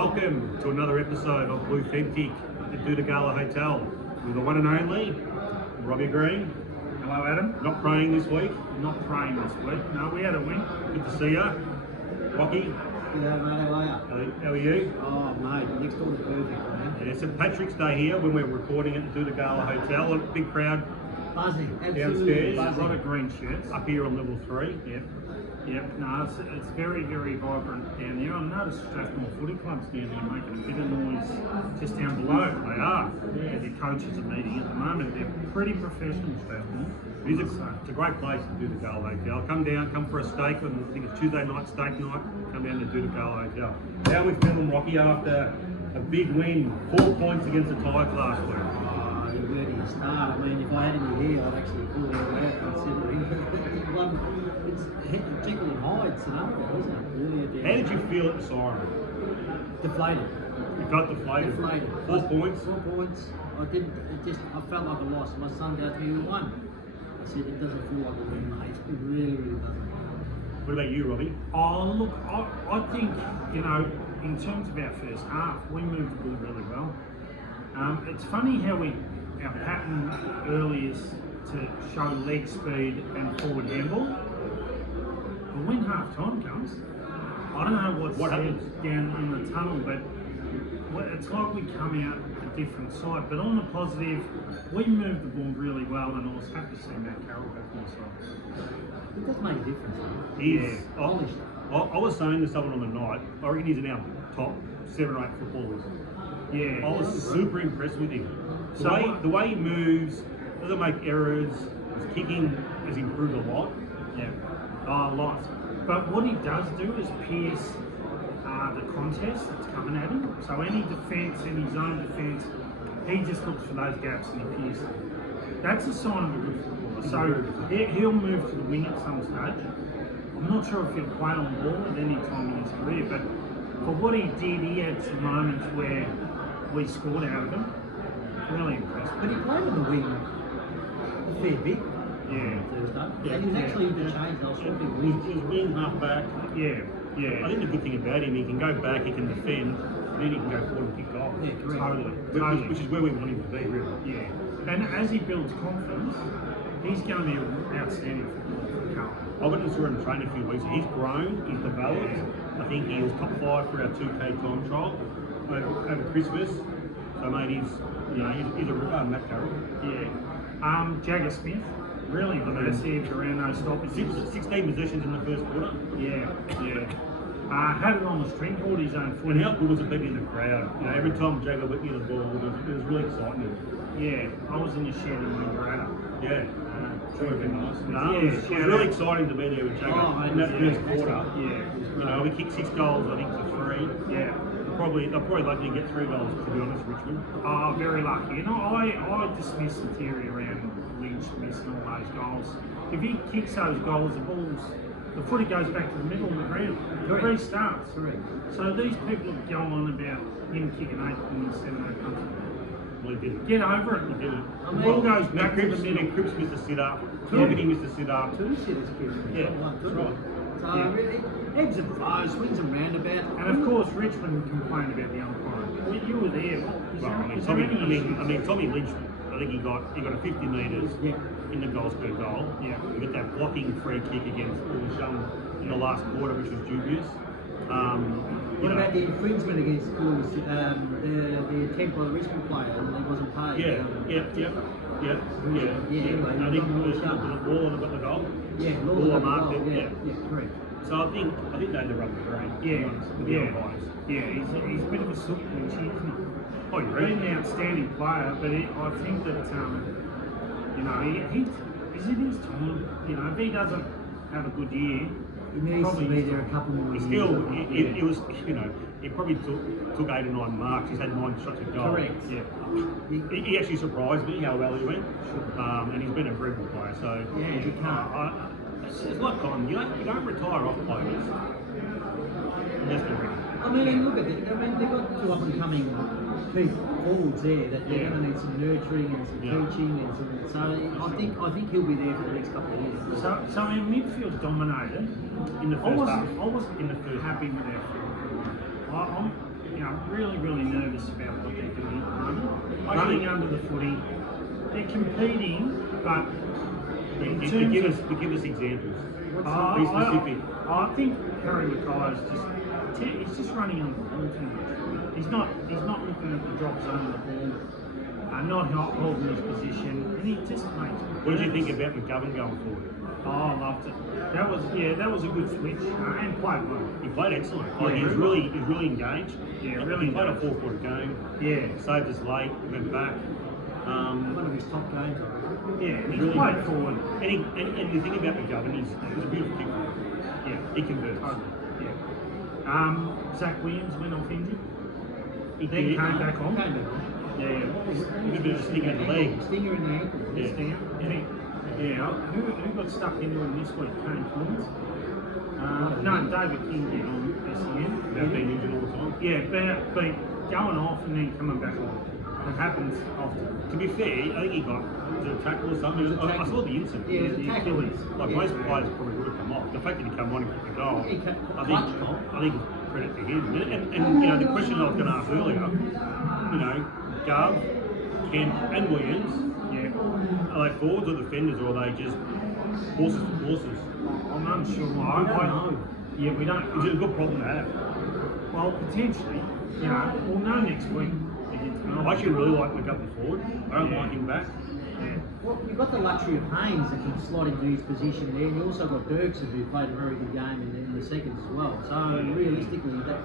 Welcome to another episode of Bluethentic at Doutta Galla Hotel with the one and only Robbie Green. Hello, Adam. Not praying this week. Not praying this week. No, we had a win. Good to see ya. Rocky, Yeah, mate, how are you? how are you? Oh, mate, next door to perfect, man. Yeah, St Patrick's Day here when we're recording at the Doutta Galla Hotel. A big crowd Buzzing, absolutely Downstairs. A lot buzzing. of green shirts. up here on level 3. Yep. No, it's very, very vibrant down there. I've noticed Strathmore Footy Club's down there making a bit of noise just down below. They are. Yeah, the coaches are meeting at the moment. They're pretty professional, Strathmore. It's a great place to Doutta Galla Hotel. Come for a steak, and I think it's Tuesday night, steak night. Come down to Doutta Galla Hotel. How we feeling, Rocky, after a big win, 4 points against the Tigers last week? Oh, where do you start? I mean, if I had any hair, I'd actually pull it out considering. It's Jekyll and Hyde scenario, isn't it? Really, How did you feel at the siren? Deflated. You felt deflated. 4 points. 4 points. I felt like a loss. My son goes to me, "We won." I said, "It doesn't feel like a win, mate. It really, really doesn't." What about you, Robbie? Oh, look, I think, in terms of our first half, we moved the ball really well. It's funny how our pattern early is to show leg speed and forward handball. But when half time comes, I don't know What said happens? down in the tunnel, but it's like we come out a different side. But on the positive, we moved the ball really well, and I was happy to see Matt Carroll back on the side. It does make a difference, though. He's, Polished. I was saying to someone on the night, I reckon he's in our top 7 or 8 footballers. Yeah, I was super impressed with him. So- The way he moves, doesn't make errors, his kicking has improved a lot. Yeah, a lot. But what he does do is pierce the contest that's coming at him. So any defence, any zone defence, he just looks for those gaps and he pierces them. That's a sign of a good footballer. So he'll move to the wing at some stage. I'm not sure if he'll play on ball at any time in his career, but for what he did, he had some moments where we scored out of him. Really impressed. But he played on the wing a fair bit. Yeah. Thursday. And he was actually interchanged. I was swapping wings. He's wing, half back. Yeah, I yeah. think the good thing about him, he can go back, he can defend, and then he can go forward and kick goals. Yeah, correct. Totally. Which is where we want him to be, really. Yeah, and as he builds confidence, he's going to be an outstanding footballer for Carlton. I went and saw him train a few weeks ago. He's grown, he's developed. I think he was top 5 for our 2K time trial over Christmas. So, mate, he's a Matt Carroll. Yeah. Jagger Smith, really impressive around those stoppages. 16 possessions in the first quarter. Yeah. Had it on the string, caught his own foot. And how good was it being in the crowd? Every time Jagger went near the ball, it was really exciting. Yeah, I was in the shed and we were at it. Yeah. Sure, it'd been nice. Yeah, It was really exciting to be there with Jagger in that first quarter. Yeah. We kicked 6 goals, I think, to 3. Yeah. They're probably lucky to get 3 goals, to be honest, Richmond. Oh, very lucky. And I dismiss the theory around Lynch missing all those goals. If he kicks those goals, the footy goes back to the middle of the ground. It restarts. Correct. So these people that go on about him kicking 8 points, 7 8 points. Well, he did it. Get over it. He did it. I The mean, ball goes Matt back to the Cripps, middle. Cripps missed a sit-up. Two. Kennedy missed a sit-up. Two sitters, kids. Yeah, that's right. So Yeah. really, ebbs and flows, swings and roundabouts. And of course, Richmond complained about the umpiring. Well, you were there. Well, Is there any issues? Tommy Lynch, I think he got a 50 metres Yeah. in the goals per goal. Yeah. He got that blocking free kick against Young in the last quarter, which was dubious. What about the infringement against Blues, the attempt by the Richmond player and he wasn't paid? Yeah. Yeah, I think it was Waller that got the goal. Yeah, Waller marked it. Yeah, correct. So I think they had the rubber green. Yeah, he's a bit of a sook when she isn't he? Oh, you He's ready? an outstanding player, but I think that he is it his time. If he doesn't have a good year, He needs to be there a couple more years. It was, he probably took 8 or 9 marks. He's had 9 shots at goal. Correct. Yeah. He actually surprised me how well he went. And he's been a very good player. So Yeah, you can't. it's like Cotton. You don't retire off players. Unless they're ready. I mean, look at it. I mean, they've got 2 up-and-coming key forwards there that they're going to need some nurturing and some coaching and some. So I think he'll be there for the next couple of years. So our midfield dominated. In the I first wasn't half. in the first happy with our field. really, really nervous about what they're doing at the moment. Running under the footy. They're competing, but in terms give of... us examples. Be specific. I think Harry Mackay's he's just running on the ball too much. He's not looking at the drop zone of the ball, not holding his position, and he just makes... What did you think about McGovern going forward? Oh, I loved it. That was a good switch, and played well. He played excellent. Yeah, He's really engaged. Yeah, really He played a engaged. 4-quarter game. Yeah. Saved us late, went back. One of his top games. Yeah, he's Really played good. forward. And the thing about McGovern, he's a beautiful kicker. Yeah, He converts. Yeah. Zach Williams went off injured. He Then did. came back on. Yeah. A bit of a stinger in the leg. Stinger in the ankle. Yeah. Who got stuck into him this week? Kane Collins? No, David King did on SEN. About being injured all the time. Yeah, but going off and then coming back on. It happens often. To be fair, I think he got a tackle or something. It was a I tackle. saw the incident. Yeah, it was a The tackle. Achilles. Like Yeah. most players probably would have come off. The fact that he came on and kicked the goal, He I clutch goal. think it's credit to him. And the question I was going to ask earlier, Gov, Kemp, and Williams, are they forwards or defenders, or are they just horses for horses? I'm unsure. We don't know. Yeah, we don't. Is it a good problem to have? Well, potentially. We'll know next week. I actually really like McGovern forward. I don't like him back. Yeah. Well, you've got the luxury of Haynes that can slot into his position there, and you also got Dirksen who played a very good game in the seconds as well. So realistically, that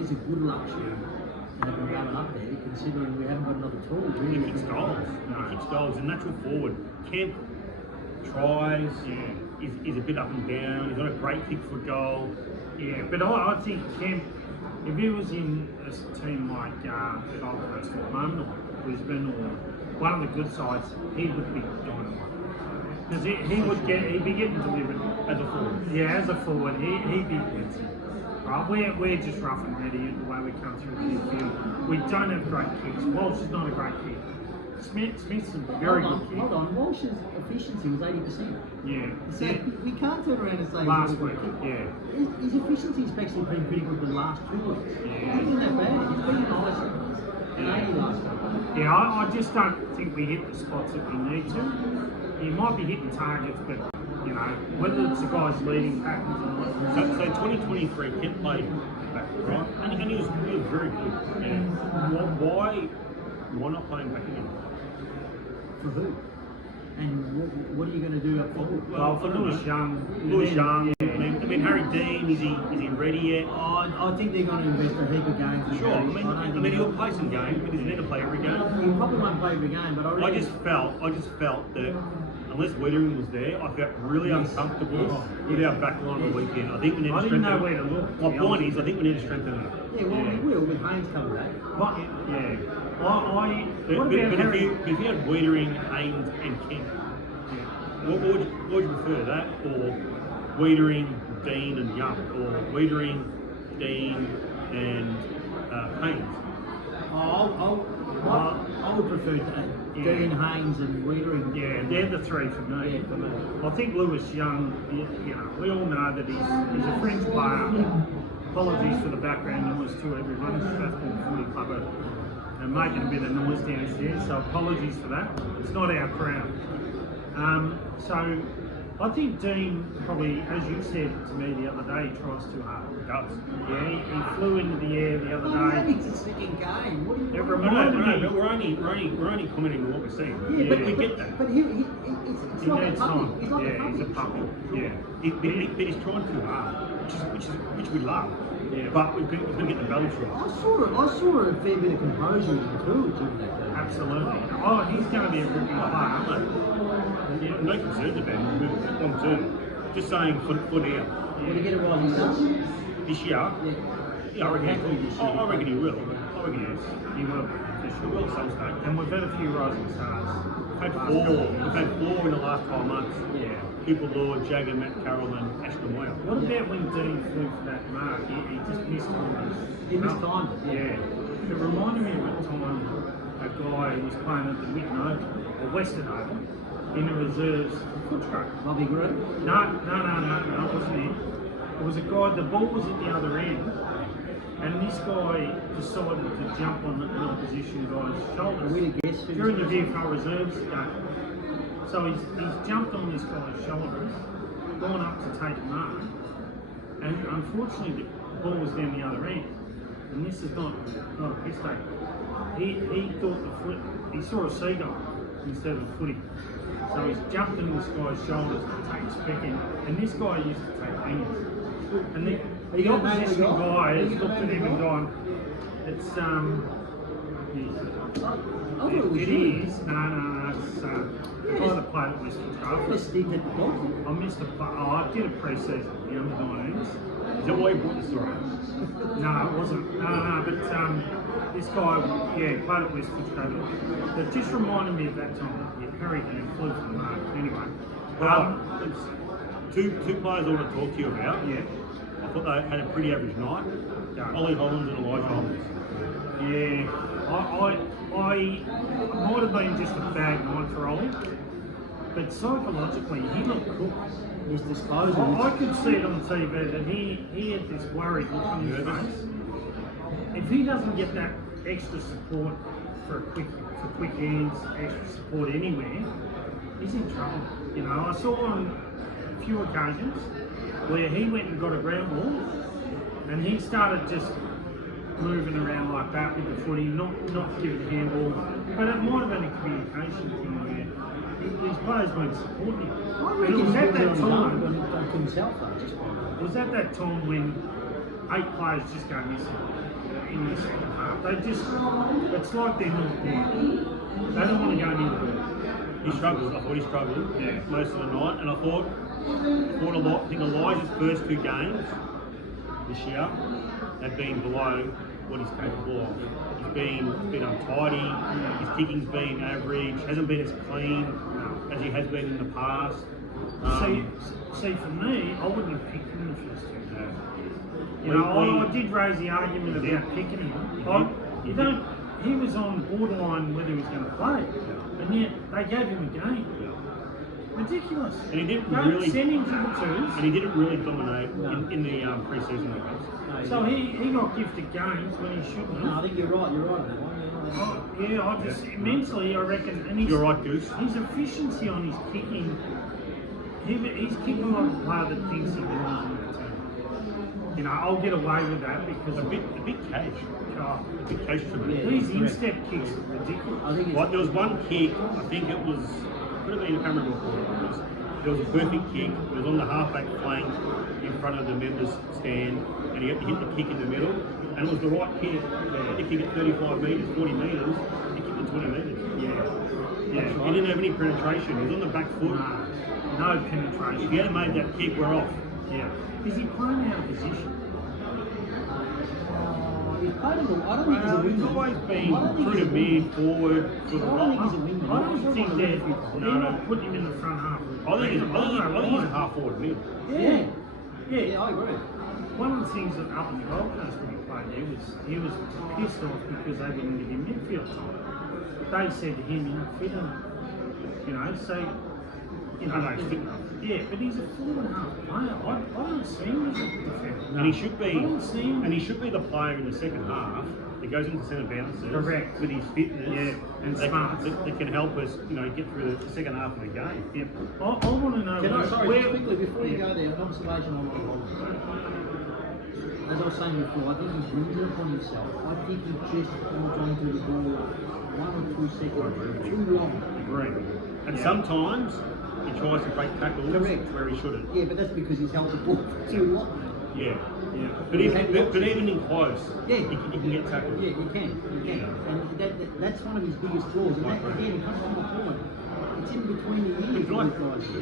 is a good luxury to have McGovern up there, considering we haven't got another tool. He Really. kicks goals. He kicks goals. He's a natural forward. Kemp tries. He's a bit up and down. He's got a great kick for goal. Yeah, but I think Kemp, if he was in a team like Gold Coast at the moment, or Brisbane, or one of the good sides, he would be dynamite. Because he'd be getting delivered As a forward. Yeah, as a forward, he'd be blitzing. Right, we're just rough and ready the way we come through the midfield. We don't have great kicks. Walsh is not a great kick. Smith's a very good kick. Hold on. Walsh's efficiency was 80%. Yeah. So we can't turn around and say Last he's a week, good kick. yeah. His efficiency has actually been pretty good the last 2 weeks. Yeah. It isn't that bad. He's been nice. And 80 last week. Yeah, I just don't think we hit the spots that we need to. You might be hitting targets, but whether it's the guys leading patterns or not. So 2023, Kemp played back, right? And he was very good. And why not play him back again? For who? And what are you going to do up forward? Well, for Lewis Young, Lewis Young. yeah. I mean, Harry Dean, is he ready yet? I think they're going to invest a heap of games. in Sure. Harry. I mean, he'll play some games, but he's never play every game. He probably won't play every game, but I I reckon just felt that unless Wiedering was there, I felt really uncomfortable with our back line on the weekend. I think we need to I strengthen didn't know it. where to look. My point is, I think we need to strengthen it. Yeah, well, Yeah. he will with Haynes coming back. But, yeah. But, What but, about but Harry? if you had Wiedering, Haynes, and Kemp, what would you prefer, that or Wiedering, Dean, and Young, or Wiedering, Dean, and Haynes? I would prefer Dean, Haynes, and Wiedering. Yeah, they're the three for me. Yeah, for me. I think Lewis Young, we all know that he's a French player. Apologies for the background noise to everyone. Strathmore Footy Club are making a bit of noise downstairs, so apologies for that. It's not our crowd. So I think Dean probably, as you said to me the other day, tries too hard. He does. Yeah, he flew into the air the other Well, day. it's a second game. What do you It want? reminded me. But we're only commenting on what we're seeing. Yeah, We get that. But it's He like a needs puppy. time. He's like Yeah, a puppy. he's a puppy. Yeah. But he's trying too hard, which we love. Yeah. But we've got to get the balance right. I saw a fair bit of composure in the too during that game. Absolutely. Oh, he's going to be a good player. Yeah, no concerns about him long term. Just saying for now. Will he get a rising star? This year, Yeah. yeah, I reckon Exactly this year. I reckon he will. I reckon he is. He will, He for will sure. at some stage. And we've had a few rising stars. We've had four in the last 12 months. Yeah. Cooper Lord, Jagger, Matt Carroll, and Ashton Moyle. What about when Dean flew for that mark? He just missed time. He missed time. Yeah. It reminded me of a time a guy was playing at the Witten Oval, or Western Oval, in the reserves for Footscray. Bobby Green. No, it wasn't him. It was a guy, the ball was at the other end, and this guy decided to jump on the opposition guy's shoulders Really guess who's during the going VFL reserves game. So he's jumped on this guy's shoulders, gone up to take a mark, and unfortunately the ball was down the other end. And this is not a piss take. He thought he saw a seagull instead of a footy. So he's jumped on this guy's shoulders to take a speck in, and this guy used to take hangers. And the opposition guy has looked at him and gone, it's it is. No, it's the guy that played at Western Trafford. I missed a play. I did a pre-season with the under-19s. Is that why you brought the story? No, it wasn't. No, but this guy, played at Western Trafford. It just reminded me of that time. Yeah, Harry flew from the mark. Anyway. Two players I want to talk to you about. Yeah. I thought they had a pretty average night. Yeah. Ollie Hollands and Elijah Holmes. Yeah, I might have been just a bad night for Ollie, but psychologically he looked cooked. His disposal. I could see it on TV that he had this worried look on his face. If he doesn't get that extra support for quick hands, extra support anywhere, he's in trouble. You know, I saw on a few occasions where he went and got a ground ball, and he started just moving around like that with the footy, not giving a handball. But it might have been a communication thing where these players weren't supporting him. And it was at that time. It was at that time when 8 players just go missing in the second half. It's like they're not there. They don't want to go near the ball. He struggled. I thought he struggled most of the night, and I thought a lot. I think Elijah's first 2 games this year have been below what he's capable of. He's been untidy. His kicking's been average. Hasn't been as clean as he has been in the past. See, for me, I wouldn't have picked him in the first 2 games. You know, I did raise the argument about picking him. He was on borderline whether he was going to play, and yet they gave him a game. Ridiculous. And he didn't really send him to the twos. And he didn't really dominate in the pre-season games. So he got gifted games when he shouldn't have. No, I think you're right on that one. I just mentally I reckon, and you're right, Goose. His efficiency on his kicking, he's kicking like a player that thinks he belongs in that team. You know, I'll get away with that because a big cash. A big cash for me. These instep kicks are ridiculous. I think there was one kick. I think it was. Could have been. I can't remember what it was. There was a perfect kick. It was on the halfback flank in front of the members' stand, and he had to hit the kick in the middle, and it was the right kick. He kicked it 35 metres, 40 metres. He kicked it 20 metres. Yeah. He didn't have any penetration. He was on the back foot. No penetration. If he had made that kick, we're off. Yeah. Is he playing out of position? He's played I don't think he's a He's winger. always been through to mid, forward, sort of I don't think he's a winger. I don't think they're not putting him in the front half. I think he's a half forward mid. Yeah, I agree. One of the things that up in the Gold Coast when he played there was he was pissed off because they didn't give him midfield time. They said to him, "You're not fit enough." You know, so He's fit enough. Yeah, but he's a forward half player. I don't see him as a defender. And he should be. I don't see him. And he should be the player in the second half that goes into centre bounces. Correct. With his fitness. And that smarts. that can help us, get through the second half of the game. Yep. I want to know. Just quickly, before you go there, an observation on my Holmes. As I was saying before, I think he brings it upon himself. I think he just holds on to the ball 1 or 2 seconds too long. Agree. And sometimes he tries to break tackles where he shouldn't. Yeah, but that's because he's held the ball for too long. Yeah. But even in close, he can get tackled. Yeah, he can. And that's one of his biggest flaws. And that, again, it comes from the point. It's in between the ears.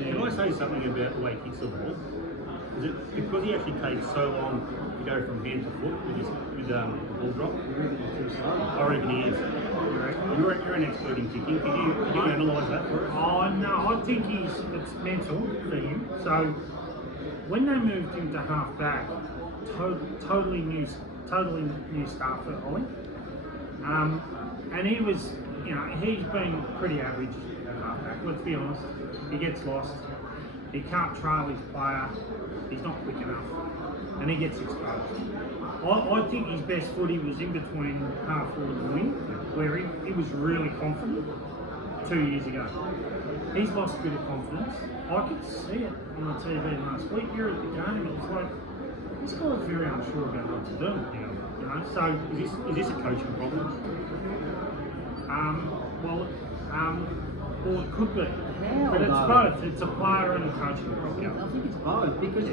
Can I say something about the way he kicks the ball? Is it because he actually takes so long to go from hand to foot with the ball drop? I reckon he is. You're an expert in kicking. Can you analyse that for us? Oh no, I think it's mental for him. So when they moved him to half back, totally new start for Ollie. And he was, he's been pretty average at half back. Let's be honest. He gets lost. He can't trail his player. He's not quick enough, and he gets exposed. I think his best footy was in between half forward and wing, where he was really confident 2 years ago. He's lost a bit of confidence. I could see it on the TV last week. You're at the game, and it's like, this guy's very unsure about what to do. You know, so Is this a coaching problem? Well, it could be. How, But it's though? both. It's a player and a coaching problem. I think it's both, because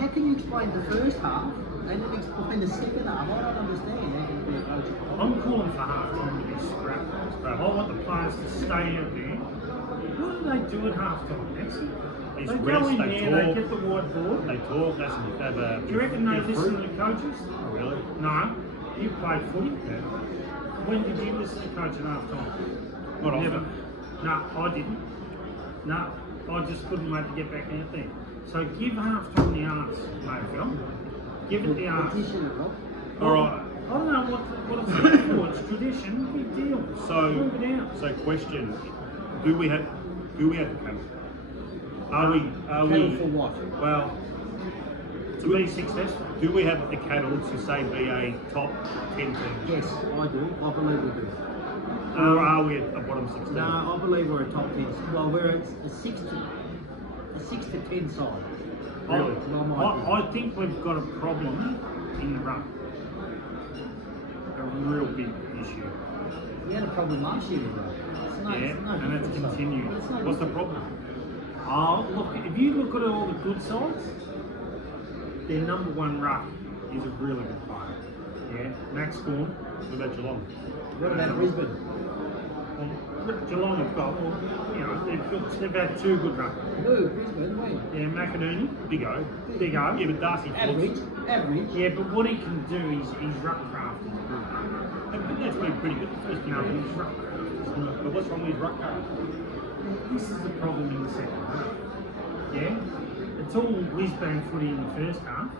how can you explain the first half and then explain the second half? I don't understand how can it be a coaching problem. I'm calling for half time to be scrap. I want the players to stay out there. What do they do at half time? They They go rest, in they there, they talk. get the whiteboard. They talk, they have a... Do you reckon they listen to the coaches? Oh, really? No. You played footy. Yeah. When did you listen to coach at half time? Not often. Never. No, I didn't. No, I just couldn't wait to get back out there. So give half time the arse, AFL. Give it the arse. Petition it, Rob. All right. I don't know what it's there for. It's tradition. Big deal. Move it out. So question: Do we have the cattle? Are we? Cattle for what? Well, To be successful. do we have the cattle to say be a top 10 team? Yes, I do. I believe we do. Or are we a bottom 16? No, I believe we're a top 10. Well, we're a 6 to 10 side. Really? I think we've got a problem in the run. A real big issue. We had a problem last year, though. And it's continued. What's the problem? Oh, look, if you look at all the good sides, their number one ruck is a really good player. Yeah, Max Gorn. What about Geelong? What about Brisbane? Look, Geelong have got, they've had two good ruckers. Who? Brisbane? When? Yeah, McInerney, Big O. Big O. Yeah, but Darcy Average. Average. Yeah, but what he can do is his ruck craft is good. That's been pretty good the first You know, game. his ruck craft is good. But what's wrong with his ruck card? This is the problem in the second half. Yeah, it's all whiz-bang footy in the first half.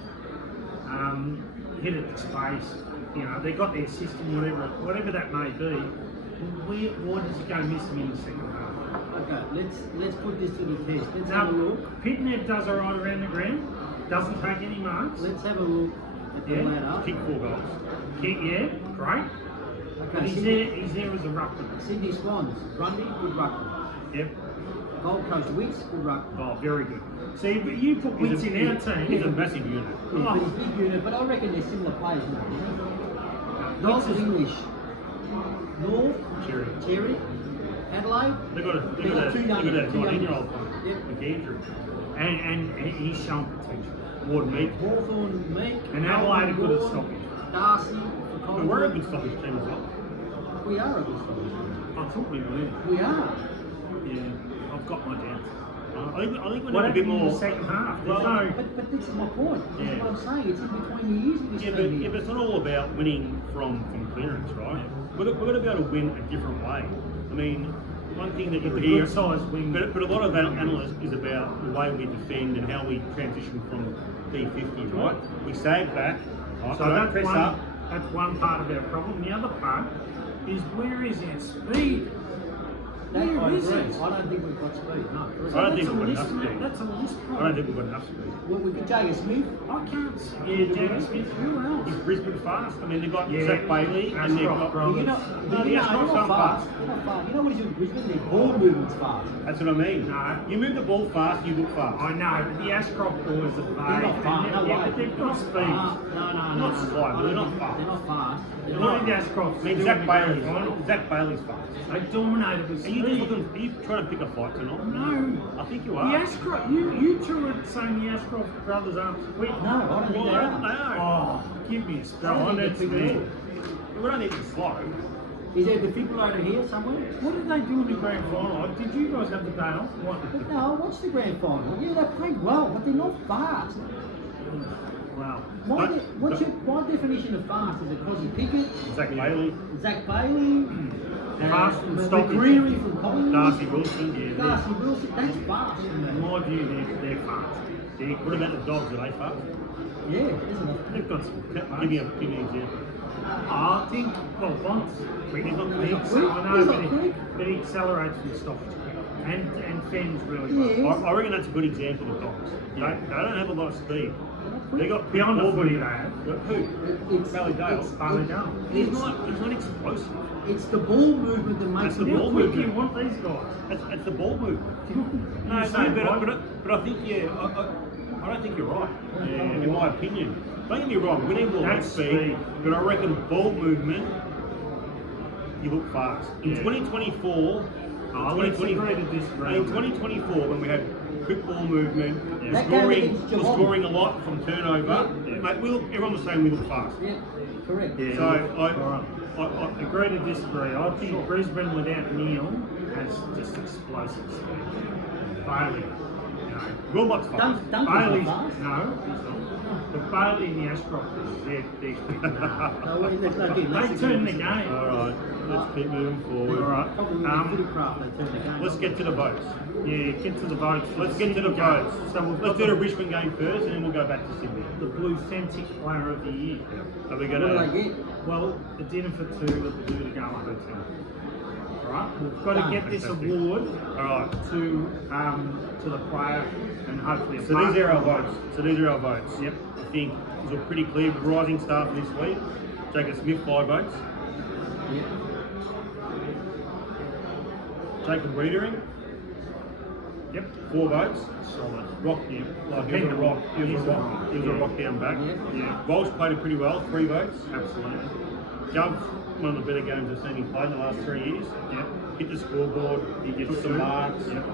Hit it to space. You know, they got their system, whatever that may be. Why does it go missing in the second half? Okay, let's put this to the test. Let's Now, have a look. Pitnet does alright around the ground. Doesn't take any marks. Let's have a look at the Yeah. ladder. Kick 4 goals. Yeah, great. But Okay, he's there as a ruckman. Sydney Swans, Grundy, good ruckman. Yep. Gold Coast Wits, good ruckman. Oh, very good. See, but you put Wits in our He's team. a massive unit. Yeah, Oh. but he's big unit, but I reckon they're similar players now. Wits North is English, North, Cherry. Cherry, Adelaide. They've got They got two young- 19-year-old Yep. McAndrew. And he's shown potential. Ward Mead. Hawthorn, Meek. And Adelaide are good at Ward, stoppage. Darcy, But we're a good stoppage team as well. We are a good stoppage. I thought we were. We are. Yeah, I've got my doubts. I think we What need a bit happened in more. the second half? There's Well, no. But this is my point. This is Yeah. what I'm saying. It's in between the years of this Yeah, team but here. it's not all about winning from clearance, right? We've got to be able to win a different way. I mean, one thing that you The hear, good size wing. but a lot of analysts is about the way we defend and how we transition from D50, right? We sag back, right? So I don't that's press one, up. that's one part of our problem. The other part is where is our speed? That I Where is agree. it? I don't think we've got speed. No. I don't That's think a we've got list, enough speed. That's a list I problem. don't think we've got enough speed. Well, we could Jagger Smith. I can't see. Yeah, Jack Smith. Who else? Is Brisbane fast? I mean, they've got Yeah. Zach Bailey and they've Ashcroft got. brothers. You know, No, the Ashcroft's not not fast. They're not fast. You know what he's doing in Brisbane? Their ball movement's fast. That's what I mean. No. You move the ball fast, you look fast. I know, but the Ashcroft boys are They're not fast. No yeah, way. but they've got speed. No. Not slow, but they're not fast. They're not fast. They're I think the not. Ashcroft's I mean, doing Zach Bailey's fast. They dominated with Are you just speed. looking? Are you trying to pick a fight tonight? No. I think you The are. Ashcroft, you two are saying the Ashcroft brothers aren't quick. No, I don't think Well, they I are. don't know. Oh, give me a spell. I I don't need think they're speed. quick. We don't need to slow. Is there a defibrillator here somewhere? What did they do in the grand final? Did you guys have the day off? What? But no, what's the grand final? Yeah, they played well, but they're not fast. Wow. My definition of fast is it Cosy Pickett, Zach Bailey, Zach Bailey, Fast from stoppage. McCreary from Collingwood, Darcy Wilson. Yeah. Darcy Wilson. That's fast. In my view, they're fast. What about the dogs? Are they fast? Yeah, isn't it? They've got some quick Give me an example. I think, well, Bont's quick. He's not He quick. I He's know, not quick. but he accelerates from stoppage. And Fenn's really well. Yeah. I reckon that's a good example of dogs. They don't have a lot of speed, They got Beyond the ball footy they movement. have. Who? It's Ballydale. Ballydale. He's not explosive. It's the ball movement that makes That's the it ball What do movement. you want these guys? It's the ball movement. No, say but I think I don't think you're right. In my opinion, don't get me wrong. We need more leg That's speed, speed. but I reckon ball movement. You look fast. In 2024, Let's agree to disagree. in 2024, when we had quick ball movement, Yeah. That game we're against we're Geelong. scoring a lot from turnover. Yeah. Mate, everyone was saying we look fast. Yeah, correct. Yeah. So Alright. I Agree to disagree. I think Brisbane without Neil has just explosive speed. Bailey, Wilmot's fast. Bailey's fast. no, he's not. But Bailey and the Ashcrofters, they're quick. No, well, let's They turn the game. All right, let's keep moving forward. All right. Probably with the footy craft, they turn the game. Let's get to the votes. Yeah, get to the votes. Let's get to the Sydney votes. game. So we've Let's got do the Richmond game first, and then we'll go back to Sydney. the Bluethentic Player of the Year. Are we What do gonna? they get? Well, a dinner for two at the Doutta Galla Hotel. Right, we've got to Done. get this Fantastic. award All right. to the player and hopefully. a So these are our partner. votes. Yep. I think these are pretty clear. Rising star for this week. Jacob Smith 5 votes. Yeah. Jacob Wiedering Yep. 4 votes. Solid. Rock, yeah, like he was a rock. He was a rock. He was a rock down back. Yeah. Yeah. Walsh played it pretty well. 3 votes. Absolutely. Gov, one of the better games I've seen him play in the last 3 years. Yep. Hit the scoreboard, he Gets took some through. marks, Yep.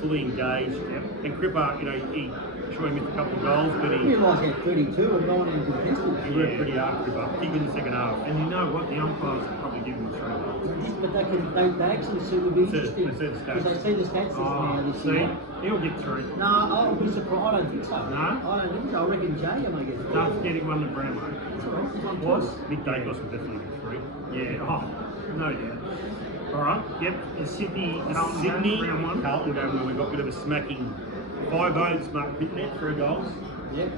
fully engaged. Yep. And Cripper, he sure he missed a couple of goals, but I he realised he had 32 and no one even contested. worked pretty hard, Cripper, particularly in the second half. And you know what? The umpires will probably give him 3 votes. But they actually see would be They interesting see the stats. because they see the stats now this See, year. he'll get 3. No, I'll be surprised. I don't think so. No? I don't think so. I reckon Jay may get 3. Don't forget he won the Brownlow. That's all right. He's on Was? tour. Nick Dacos will definitely get 3. Yeah. Oh, no doubt. All right. Yep. The Sydney. Carlton game, Sydney, round 1. Carlton game where we got a bit of a smacking. 5 votes, Mark Pitnet, 3 goals. Yep.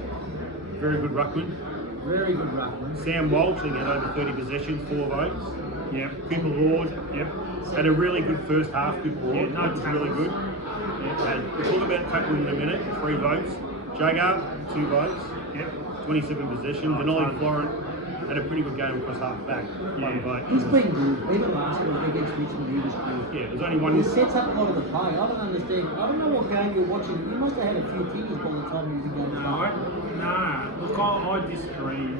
Very good ruckman. Very good ruckman. Sam Walsh, he had over 30 possessions, 4 votes. Yep. Cooper Lord, Yep. had a really good first half, Cooper Lord. Yeah, no was really tackles. good. And we'll talk about tackling in a minute, 3 votes. Jagar, 2 votes. Yep. 27 possessions. Oh, And Ollie totally. Florent had a pretty good game across half back. 1 Yeah. vote. He's been good. Even last week against Richmond, he was good. Yeah, there's only one. He sets up a lot of the play. I don't understand. I don't know what game you're watching. You must have had a few tinnies by the time you began to No, look, I disagree.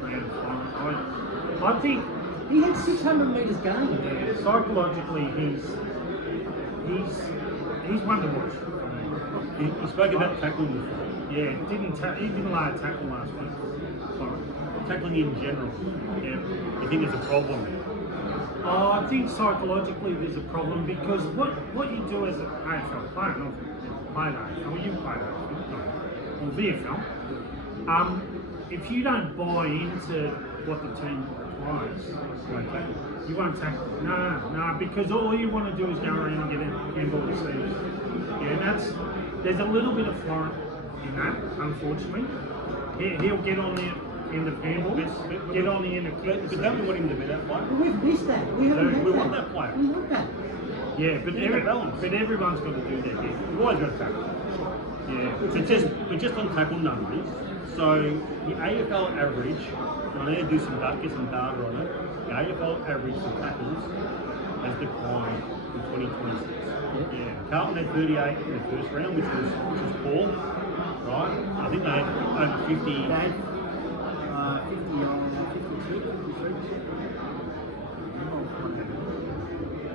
I think He had 600 metres game. psychologically he's one to watch. He spoke about tackling before. Yeah, he didn't lay a tackle last week. Tackling in general. Yeah. I think there's a problem. Oh, I think psychologically there's a problem because what you do as an AFL player, not played AFL, you played AFL, or VFL, if you don't buy into what the team requires, you won't tackle. No, because all you want to do is go around and get a handball receivers. Yeah, and there's a little bit of Florent in that, unfortunately. He'll get on the end of handballs, get on the end of kicks. But don't we want him to be that player? But we've missed that. We haven't had We that. want that player. We want that. Yeah, but, Yeah, balance. but everyone's got to do their bit. We've always got to tackle. Yeah. But just on tackle numbers, so the AFL average, and I need to do some get some data on it, the AFL average for tackles has declined in 2026. Yeah. Carlton had 38 in the first round, which was poor, right? I think they had over 50. They had 50 on 52, 53.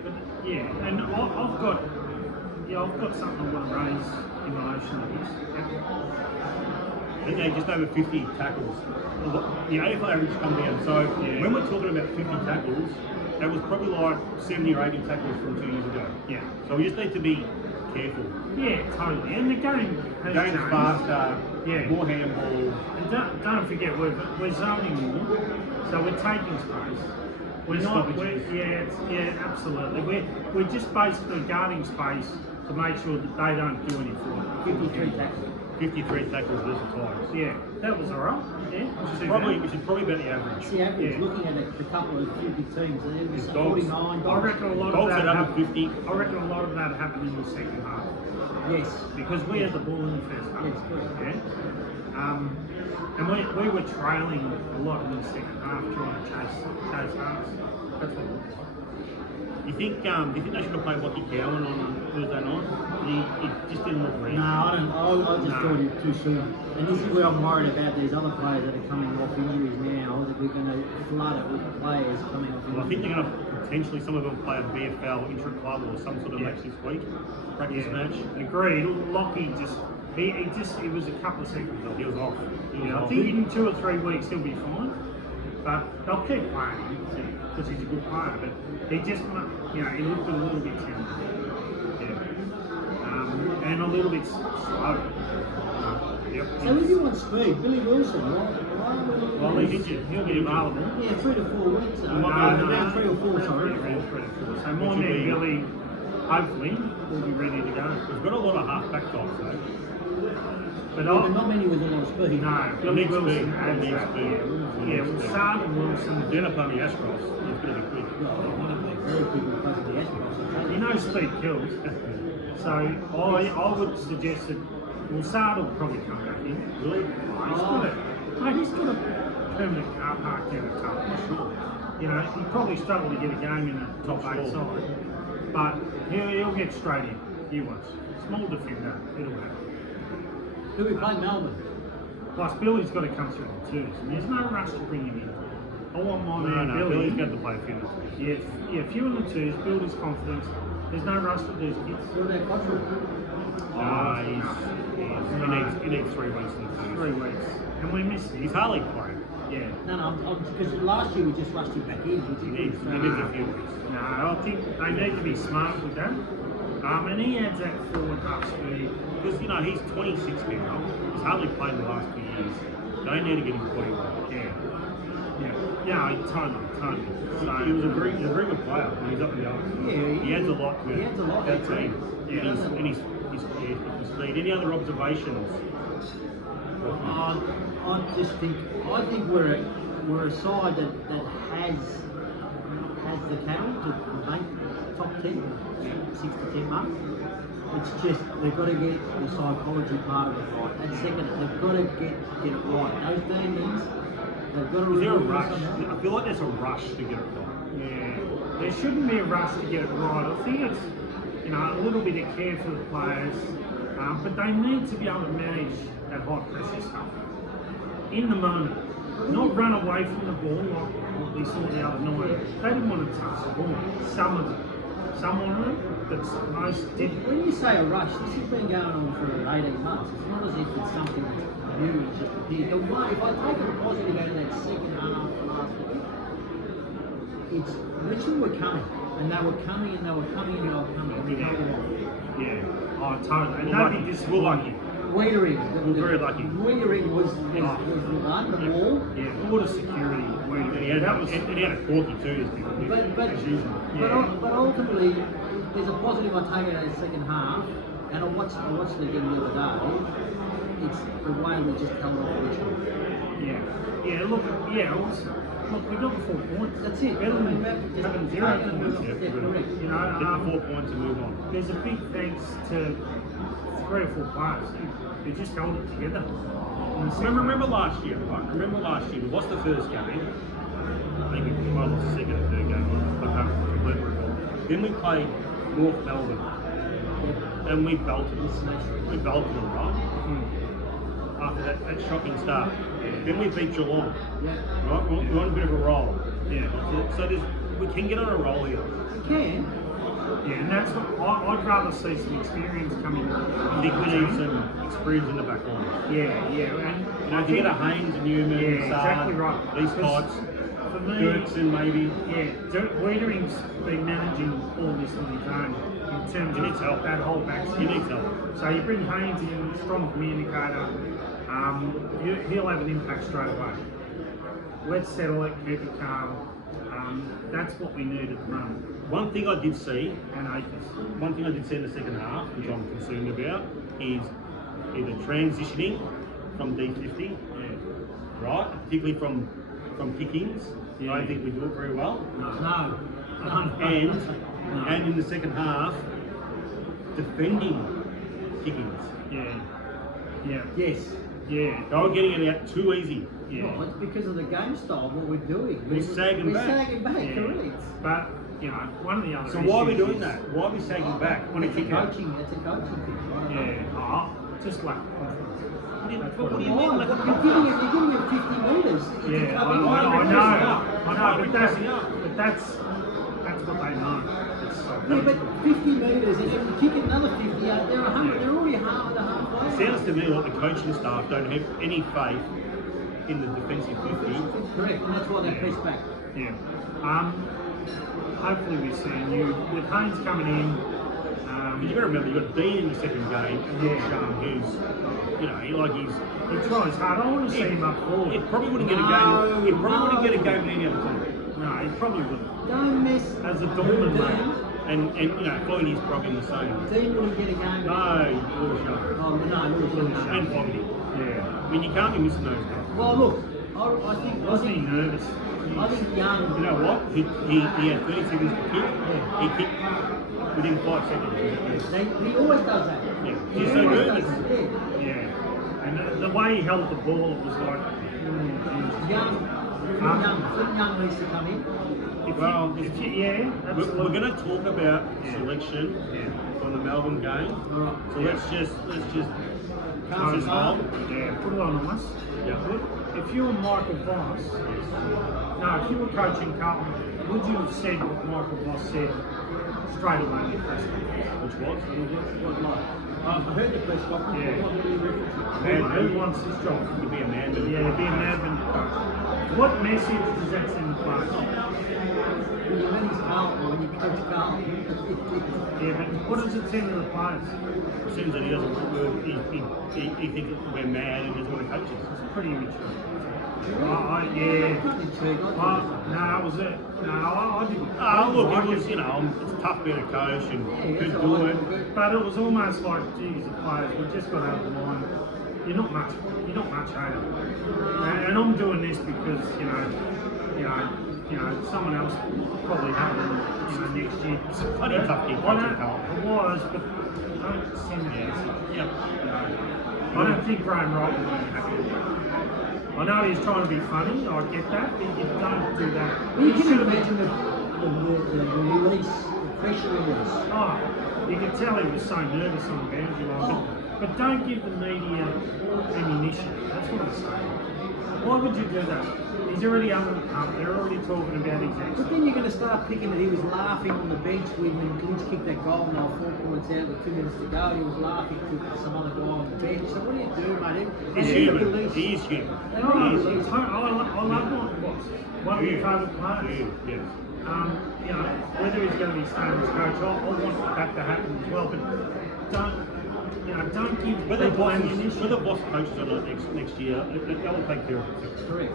But, yeah, and I've got something I want to raise in relation to this. I think they had just over 50 tackles. The AFL average come down. So when we're talking about 50 tackles, that was probably like 70 or 80 tackles from 2 years ago. Yeah. So we just need to be careful. Yeah, totally. And the game has Game's changed. faster, Yeah. more handball. And don't forget, we're zoning more, so we're taking space. We're Just not. stoppages. Absolutely. We're just basically guarding space to make sure that they don't do any fraud. 53 tackles. 53 tackles versus Tigers. Yeah, that was alright. Yeah, Which is probably about the average. It's the average. Yeah. Looking at a couple of few big teams, there was It's dogs. 49 I dogs. reckon a lot Dogs of at that. under 50. I reckon a lot of that happened in the second half Yes. because we had the ball in the first half. Yes, correct. Yeah. And we were trailing a lot in the second half, trying to chase halves. That's what it was. Do you think they should have played Lockie Cowan on Thursday night? He just didn't look ready. No, I don't. I just No. thought it was too soon. And this is where I'm worried about these other players that are coming off injuries now. That we're going to flood it with players coming off Well, I think injuries. they're going to potentially, some of them play a VFL intra-club or some sort of match this week. Practice match. Agreed. Lockie just it was a couple of seconds off. He was off. I think in 2 or 3 weeks he'll be fine. But they'll keep playing him because he's a good player. But he just, he looked a little bit timid. Yeah. And a little bit slow. Yep. So if you want speed, Billy Wilson, Well, he's injured. He'll be available. Yeah, 3 to 4 weeks. Around 3 or 4, sorry. Around 3 or 4. So my Which will man be- Billy, hopefully, will be ready to go. We've got a lot of half-back types though. But Yeah, but not many with a lot of speed. no, Billy needs Wilson speed. adds Needs that. speed. Yeah, Needs well, speed. Sard and Wilson, Then up on the Ashcross, he's going to be quick. Well, I want to be very quick with passing the Astros. you know speed kills. So I would suggest that, well, Sard will probably come back in. Really? He's got a permanent car park down at Carlton. You know, he probably struggled to get a game in the top 8 Sure. side. But he'll get straight in. He was. Small defender, it'll happen. Who we play Melbourne? Plus, Billy's got to come through the twos, and there's no rush to bring him in. I want my man No, Billy. Billy's got to play a few minutes. Yeah, few in the twos, build his confidence. There's no rush to these kids. What about Cottrell? He needs 3 weeks in the 3 weeks, and we missed He's him. hardly playing. Yeah. No, because last year we just rushed him back in. He needs a few weeks. No, I think they need to be smart with that. And he adds that forward half speed. Because, he's 26 now. He's hardly played the last 2 years. They need to get his body right. Yeah, totally. So, He was a very good player when he's up in the arms. Yeah, He adds a lot to he adds a lot that to team. it. And his speed. Any other observations? I think we're a side that has the cattle to make top 10, 6 to 10 mark. It's just they've got to get the psychology part of it right. And second, they've got to get it right. Those demons, they've got to. Is there a remove rush? something. I feel like there's a rush to get it right. yeah, there shouldn't be a rush to get it right. I think it's, a little bit of care for the players, but they need to be able to manage that high pressure stuff in the moment. Not run away from the ball like what we saw the other night. They didn't want to touch the ball. Some of them. Some of them, but most didn't. When you say a rush, this has been going on for 18 months. It's not as if it's something that's new and just appeared. If I take a positive out of that second half last week, it's Richmond were coming, and they were coming, and they were coming, and they were coming, and we held them off. Yeah, oh, totally. And We're they'd be lucky. We're lucky. Wiedering. We're very lucky. Wiedering was the one, the ball. Yeah, border security. And he had a corky too. But ultimately, there's a positive I take out of the second half, and I watched the game the other day. It's the way we just held off Richmond. Look, we got the 4 points. That's it. Better than Just having take 0 them. points. Yeah, correct. You know, Get the 4 points and move on. there's a big thanks to 3 or 4 players who just held it together. Remember last year, right? We lost the first game. I think we lost the second or third game. I can't completely recall. Then we played North Melbourne. And we belted them. We belted them, right? After that shocking start. Then we beat Geelong. Right? We're on a bit of a roll. So we can get on a roll here. You can. Yeah, and that's what I'd rather see some experience coming. I think we need some experience in the back line. And If you get a Haynes, Newman, exactly right. These types, For me, Dirksen maybe. Wiedering's been managing all this on his own in terms He needs of help. that whole back. He needs help. So you bring Haynes in, strong communicator. He'll have an impact straight away. Let's settle it, keep it calm. That's what we need at the moment. One thing I did see And Akers. in the second half, which I'm concerned about, is either transitioning from D50, right? Particularly from kickings. I don't think we do it very well. No. And in the second half, defending kickings. Yes. Yeah. They were getting it out too easy. Well, it's because of the game style, what we're doing. We're sagging back. We're sagging back, correct. But, you know, one of the other So why are we issues doing is- that? Why are we sagging back when It's a a kick out? coaching thing. Yeah. Just like confidence. What do you mean? Like, You're giving him 50 metres. Yeah, I know, but that's what they know. Yeah, but 50 metres, if you kick another 50 out, they're 100, they're already halfway. It sounds to me like the coaching staff don't have any faith in the defensive 50. Correct, and that's why they press back. Yeah. Hopefully we're seeing you with Haynes coming in. You've got to remember, you've got Dean in the second game, and who's, you know, He tries hard. I want to see him up forward. he probably wouldn't get a game. He probably wouldn't get a game in any other team. No, he probably wouldn't. Don't mess As a Dortmund Dean. mate. And you know, Fogarty's probably the same. Dean wouldn't get a game. No, Lewis Young. Oh, no, Lewis. And Fogarty. Yeah. I mean, you can't be missing those guys. Well, look, I think Wasn't he nervous? I think Young. You know what? He had 30 seconds to kick. He kicked within 5 seconds. He always does that. Yeah. He He's so always nervous. does that, Yeah. And the way he held the ball, it was like, yeah. Young needs to come in. We're going to talk about selection from the Melbourne game. Alright. So let's just Can't this start. on. Yeah, put it on us. Yeah. If you were Michael Voss, if you were coaching Carlton, would you have said what Michael Voss said straight away in the press conference? Which was? What like? I heard the press conference. Yeah. What really referencing? Who wants this job? To be a man. Yeah, be a madman coach. What message does that send the players? When you manage Carlton, when you coach Carlton. Yeah, but what does it send to the players? As soon as he doesn't work, he thinks we're mad and doesn't want to coach us. It's pretty immature. I didn't. Look, like it was, you know, it's tough being a coach and could that's do all it. right. But it was almost like, geez, the players, we've just got out of the line. You're not much hater. And I'm doing this because, someone else probably have it, next year. It's plenty tough keep I coaching don't- Carlton. It was, but don't send it out. Yeah. I don't think Graham Wright will be happy with that. I know he's trying to be funny, I get that, but you don't do that. Well, you He can should've- imagine the release, the pressure release. Oh, you could tell he was so nervous on the boundary line. But don't give the media ammunition. That's what I'm saying. Why would you do that? He's already up. They're already talking about his But exit. then you're going to start picking that he was laughing on the bench when Lynch kicked that goal and they were 4 points out with 2 minutes to go and he was laughing to some other guy on the bench. So what do you do, mate? He's human. He is human. I love Mike Voss. One of your favourite players. Yes. Whether he's going to be staying as coach, I want that to happen as well. But don't give Whether people ammunition. the boss coaches on it next year, that will take care of itself. Correct.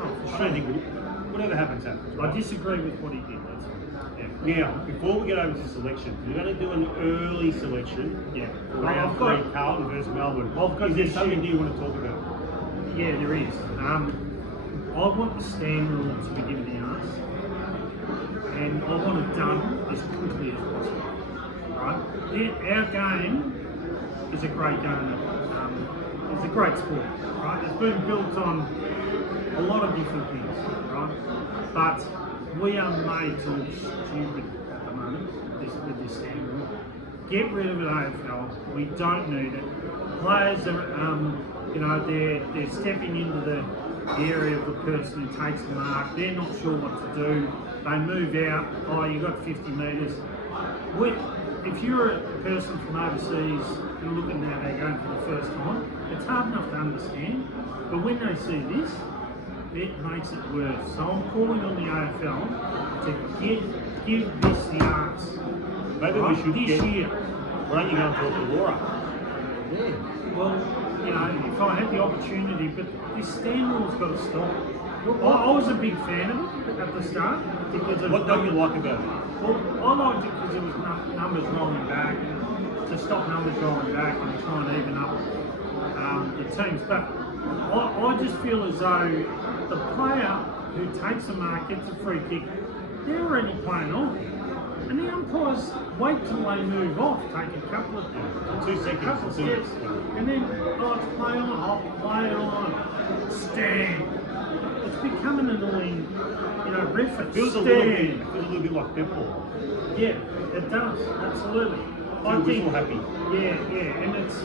I don't think whatever happens. I disagree with what he did. That's all. Yeah. Now, before we get over to selection, we're going to do an early selection. Yeah. Round I've got- 3, Carlton versus Melbourne. I've got Is there this something here. you want to talk about? Yeah, there is. I want the stand rule to be given the arse, and I want it done as quickly as possible. Right? Our game is a great game. It's a great sport. Right? It's been built on a lot of different things. Right? But we are made to look stupid at the moment with this stand rule. Get rid of it, AFL. We don't need it. Players are, they're stepping into the area of the person who takes the mark. They're not sure what to do. They move out. Oh, you got 50 metres. If you're a person from overseas and looking at how they're going for the first time, it's hard enough to understand. But when they see this, it makes it worse. So I'm calling on the AFL to give this the arts. Maybe Right? we should this get. year. Why don't you go and talk to Laura? Yeah. Well, if I had the opportunity, but this stand rule's got to stop. I was a big fan of it at the start because of What don't you like about it? Well, I liked it because it was numbers rolling back, to stop numbers rolling back and try and even up the teams. But I just feel as though the player who takes the mark, gets a free kick, they're already playing on. And the umpires wait till they move off, take a couple of 2 seconds, couple of steps, and then it's play on, play it on, stand. It's becoming an annoying, reference. Feels a little bit like netball. Yeah, it does, absolutely. I think happy. Yeah, and it's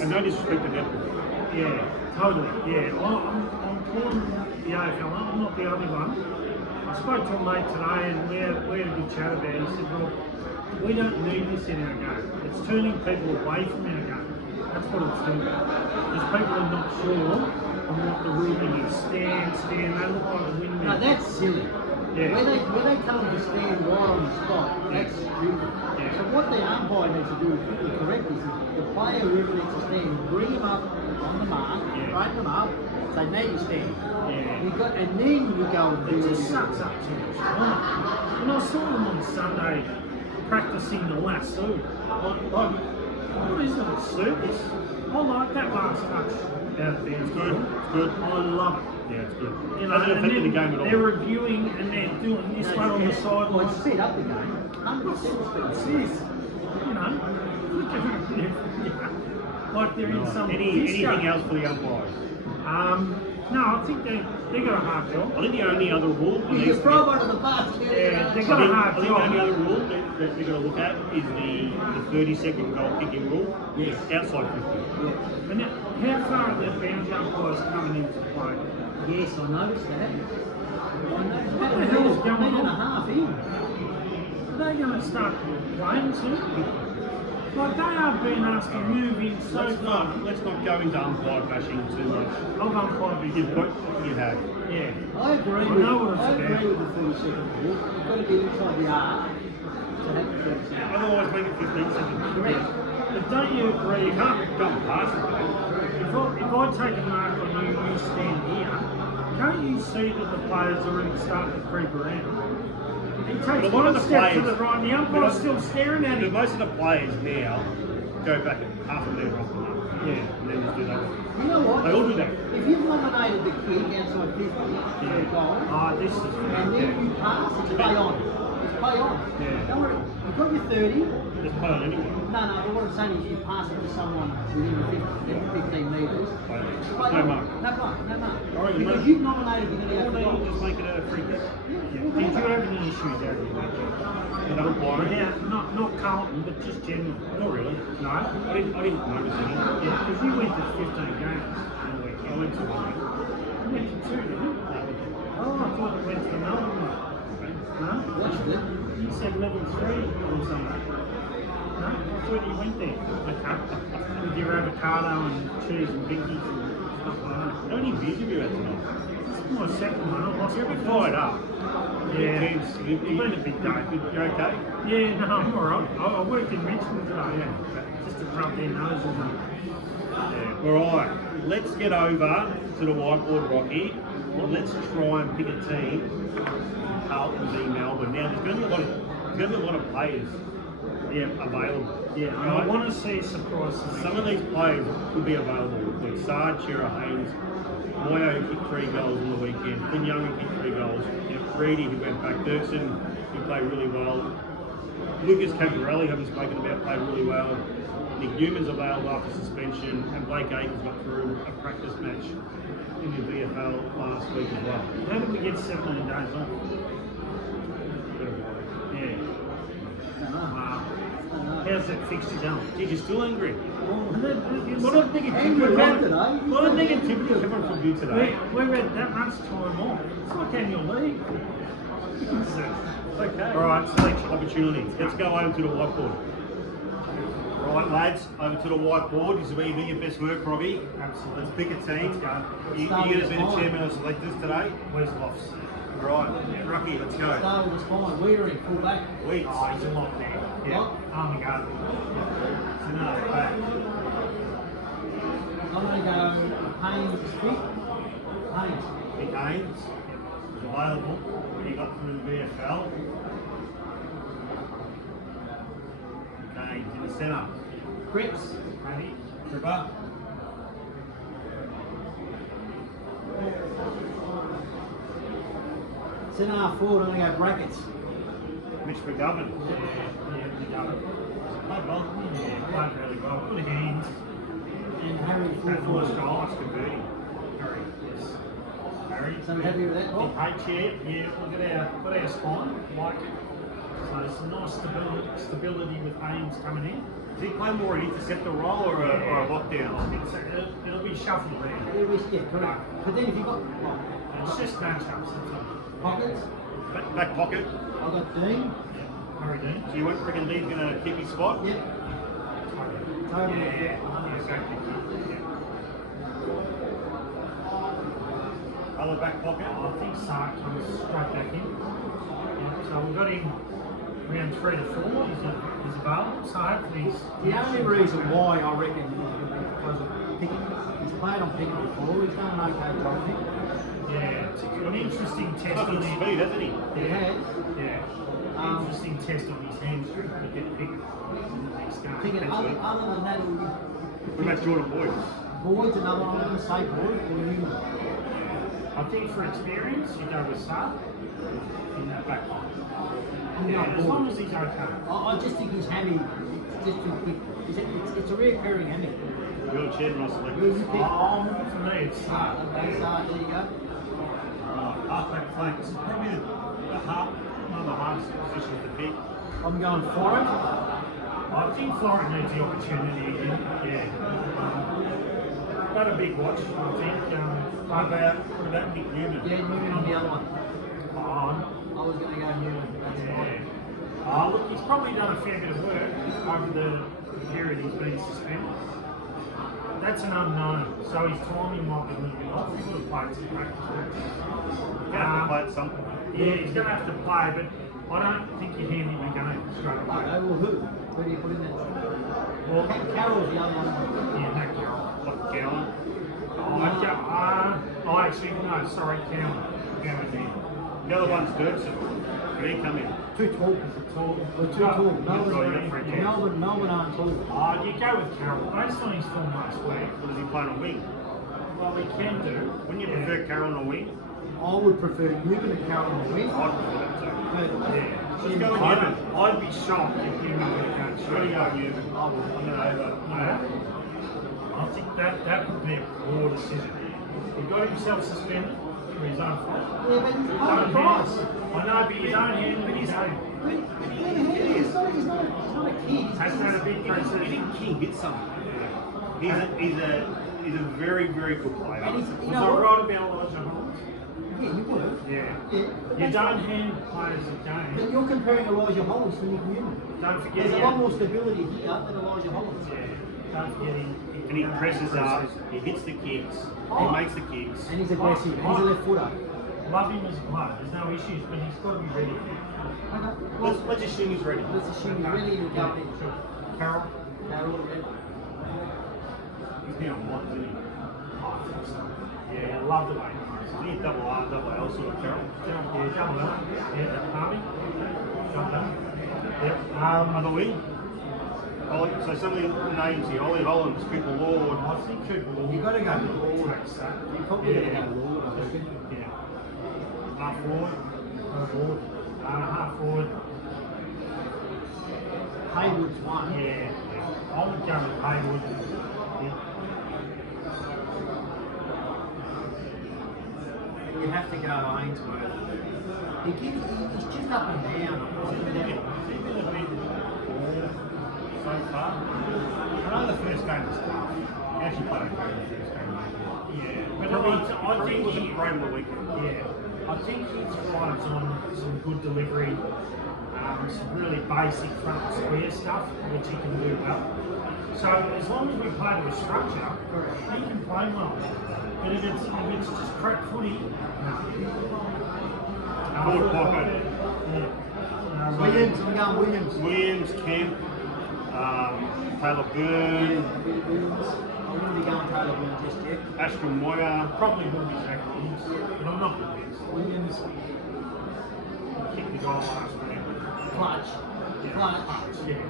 and no disrespect to netball. Yeah, totally. Yeah, I'm calling the AFL. I'm not the only one. I spoke to a mate today and we had a good chat about it. He said, well, we don't need this in our game. It's turning people away from our game. That's what it's doing. Because people are not sure on what the ruling is. Stand, they look like the windmill. No, that's silly. Yeah. Where they come to stand right on the spot, that's stupid. Yeah. So what the umpire needs to do to correct this is the player whoever needs to stand, bring him up on the mark, bring him up, say now you stand. Yeah. And then you go and do It just it. sucks up too much time. And I saw them on Sunday practicing the lasso. What is it, a service? I like that last touch out of the It's good. I love it. Yeah, it's good. Doesn't affect the game at all. They're reviewing and they're doing this one on the Well, sideline. it's speed up the game. 100% What's speed this? Like they're in some Anything disco. else for the umpires? No, I think they got a hard job. I think the only other rule for You these can throw one of the bus. Yeah, they I got a hard think the only job. other rule that they're going to look at is the 30-second goal kicking rule. Yes. Outside 50. And now, how far are the boundary umpires coming into play? Yes, I noticed that. What the hell is going minute and a on? half in. Are they going to start playing soon? Like they are being asked to move in so far. Let's not go into umpire bashing too much. I've umpired You've before. got what you have. Yeah. I agree I with know what it's I agree about. with the 30-second rule. You've got to be inside the arc to have the 30 seconds. Otherwise, make it 15 seconds. Correct. But don't you agree? You can't go past it, though. If I take a mark on you, you stand here. Can't you see that the players are already starting to creep around? He takes But a lot of one the step to players- the right, and the umpire's still staring at him. Most of the players now go back half a metre off the mark. Yeah. And then just do that. You know what? They all do that. If you've nominated the kick outside 50 for a goal, This is and then you pass, it's play on. It's play on. Yeah. Don't worry. You've got your 30. Just play on anyway. No, but what I'm saying is you pass it to someone within the 15 metres. Play on. Play No on. mark. No mark. All right, Because mate. you've nominated you're going to Or go they for just goals. make it a free kick. Did you have any issues out of that? With umpiring? Yeah, not Carlton, but just general. Not really. No? I didn't notice any. Yeah, because you went to 15 games in a week. I went to one. You went to 2, didn't you? Oh, I thought it went to the Melbourne one. No? Watched it. You said level 3 on Sunday. No? I thought you went there. Okay. With your avocado and cheese and binkies and stuff like that. How many beers have you had tonight? It's my second one. I lost You're a my bit first fired one. up. Yeah. It's been a big day. You okay? Yeah, no, I'm alright. I worked in Richmond today, just to rub their noses on. Yeah. All right. Let's get over to the whiteboard, Rocky. Let's try and pick a team. Carlton v Melbourne. Now, there's going to be a lot of players available. Yeah, and I want to see a surprise. Some of these players could be available. Like Sard, Chera, Haynes, Moyo kicked 3 goals on the weekend. Quinn Young kicked 3 goals. Reedy, who went back. Dirksen, who played really well. Lucas Camporelli, haven't spoken about, played really well. Nick Newman's available after suspension, and Blake Aikens got through a practice match in the VFL last week as well. How did we get 17 days off? Yeah. Wow. How's that fixture going? Geez, you're still angry. Well, A lot of negativity, coming from you today. We've had that much time off. It's like annual leave. Okay. All right, selection. Opportunity. Let's go over to the whiteboard. Right, lads, over to the whiteboard. This is where you do your best work, Robbie. Absolutely. Let's pick a team. Let's go. You're going to be the chairman of selectors today. Where's Lofts? All right, Rocky, let's go. Start with the spine. Wiedering, full back. Weeds. Oh, he's a lot there. Yeah. What? Oh my God. It's another back. I'm going to go Haynes Stick. Haynes. Nick Haynes is available. When he got through the VFL. Nick Haynes in the centre. Cripps. Ready? Tripper. Centre half forward, I'm going to go brackets. Mitch McGovern. Played well. Yeah, played really well. Good hands. And Harry full That's forward. nice goal, that's converting. Harry, yes. Harry. So I'm happy with that, Big Bob? H, yeah. Look at our spine. Like it. So some nice stability with Haynes coming in. Does he play more an interceptor role or a lockdown? It'll be shuffled around. Yeah, correct. But then if you've got It's just matchups. pockets, Back pocket. I've got Dean. Harry Dean. So you reckon Dean's going to keep his spot? Yep. Totally. Yeah, exactly. Other back pocket. I think Sark comes straight back in. Yeah, so we've got him around 3 to 4. He's available. So hopefully he's. The only reason why I reckon because of picking, he's played on picking before, he's done an okay job of it. Yeah, it's an interesting test Got on good his speed, hasn't he? He has. Yeah. Interesting test on his hamstring to get picked next game. Picking, other than that, What about Jordan Boyd? Boyd's another one. I'm going to say Boyd. I think for experience, you go with Sark in that back line. Yeah, As long as he's okay. I just think his hammy, just too quick. It's a reoccurring hammy. Your chairman was Who selected. you pick? For me, it's Sark. Okay, so there you go. Half-back flank. This is probably one of the hardest positions to pick. I'm going for it. I think Florida needs the opportunity again. Yeah. Got a big watch, I think. What about Nick Newman? Yeah, Newman on the other one. On. I was going to go Newman. That's fine. Oh, look, he's probably done a fair bit of work over the period he's been suspended. That's an unknown, so his timing might be a little bit off. He would have played some practice. He's going to have to play at some point. Yeah, he's going to have to play, but I don't think you hand him a game straight away. Okay, well, who do you put in there? Well, Carroll's the other one. yeah, Matt Carroll. Like Galla. Actually, no, sorry, Cowan. The other one's Dirksen. Could he come in? Too tall. Or too tall. Melbourne aren't tall. You go with Carroll based on his form last week. Or does he play on a wing? Well, he can do. Wouldn't you prefer Carroll on a wing? I would prefer Newman to Carroll on the wing. I'd prefer that too. Yeah. Let's go with Newman. I'd be shocked if Newman would have gone What do straight you got, Newman? I'm going over. I think that would be a poor decision. He got himself suspended for his own fault. Yeah, but he's on the price. I know, but his own hand, but his own. He's not a kid. Has had a big process. King hit something. He's a very, very good player. And he's, you Was know I what? right about Elijah Holmes? Yeah, you would. Yeah. Yeah. You don't hand players a But game. you're comparing Elijah Hollins to Nick Newman. Don't forget There's a him. lot more stability here than Elijah Hollins. Yeah. Don't forget him. And he presses up, he hits the kicks, he makes the kicks. And he's aggressive. And he's a left footer. Love him as a player. There's no issues, but he's got to be ready. Okay. Well, Let's assume he's ready. let's assume he's ready to go in. Sure. Carroll. Carroll, yeah. He's now on one, isn't he? Yeah, I love the way he plays. Is he double R, double L sort of Carroll? Yeah, double up. Yeah, Harvey. Double up. Yep. Other wing? So some of the names here, Ollie Hollands, Cooper Lord. I think Cooper Lord. You got to go Lord. You probably got to go Lord, I reckon. Yeah. Half forward. Half forward. Haywood's one. Yeah. I would go with Haywood. Yeah. You have to go Ainsworth. He's just up and down. He's been a bit poor so far. I know the first game was tough. He actually played okay in the first game. Yeah. But I think he wasn't he, great on the weekend. yeah, I think he thrives on some good delivery, some really basic front square stuff, which he can do well. So as long as we play to a structure, he can play well. But if it's just crap footy, no. Forward pocket. Yeah. Williams, I'm going Williams. Williams, Kemp, Taylor Byrne, Williams. I wouldn't be going Taylor Byrne just yet. Ashton Moyer. Probably will be Zach Williams, but I'm not convinced. Williams, Kicked the goal last week. clutch. Yeah.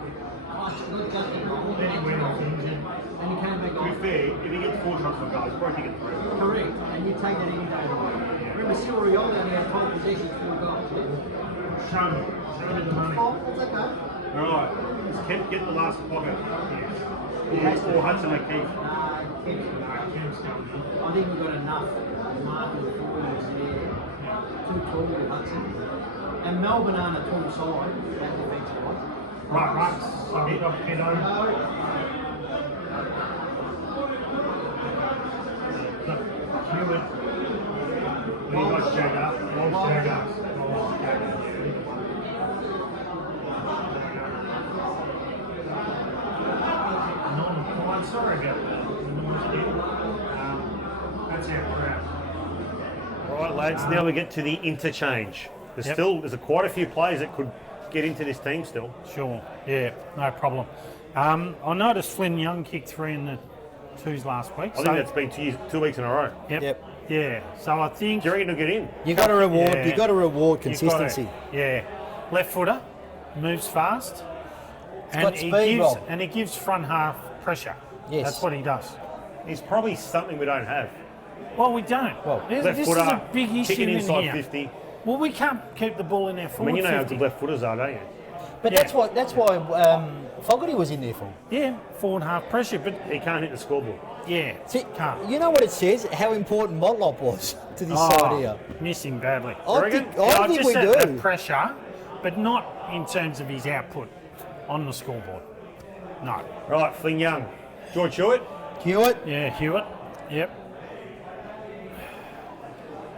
Clutch, not just a goal. Then he went off injured. And he came back To be on. fair, if he gets 4 shots on goal, he's probably taking 3. Correct. And you take that any day of the week. Remember with Silverioli only had 12 possessions, 4 goals. Show me. Show me the money. Oh, that's okay. All right. Does Kent get the last pocket? Yes. Or Hudson O'Keefe? Kent. Ken's going in. I think we've got enough marking forwards there. Too tall with Hudson. And Melbourne aren't a tall side, that defensive line. Right. So we've got Pedo. Hewitt. We got Jagger. Walsh Jagger. I'm sorry about that. That's our crap. All right, lads. Now we get to the interchange. There's quite a few players that could get into this team still. Sure. Yeah, no problem. I noticed Flynn Young kicked 3 in the 2s last week. I think that's been 2 weeks in a row. Yep. Yeah. So I think Do you reckon he'll get in? You got to reward. Yeah. You got to reward you've got consistency. yeah. Left footer, moves fast, got speed, Rob. and he gives front half pressure. Yes. That's what he does. He's probably something we don't have. Well, we don't. Well, this Left is footer, a big issue kicking in inside here. 50. Well, we can't keep the ball in our I forward mean, you know how 50. good left footers are, don't you? But Yeah. that's why Fogarty was in there for. Yeah, forward half pressure, but He can't hit the scoreboard. yeah, See, can't. you know what it says? How important Motlop was to this side here. Missing badly. I think just we that do. pressure, but not in terms of his output on the scoreboard. No. Right, Flynn Young. George Hewitt. Hewitt. Yeah, Hewitt. Yep.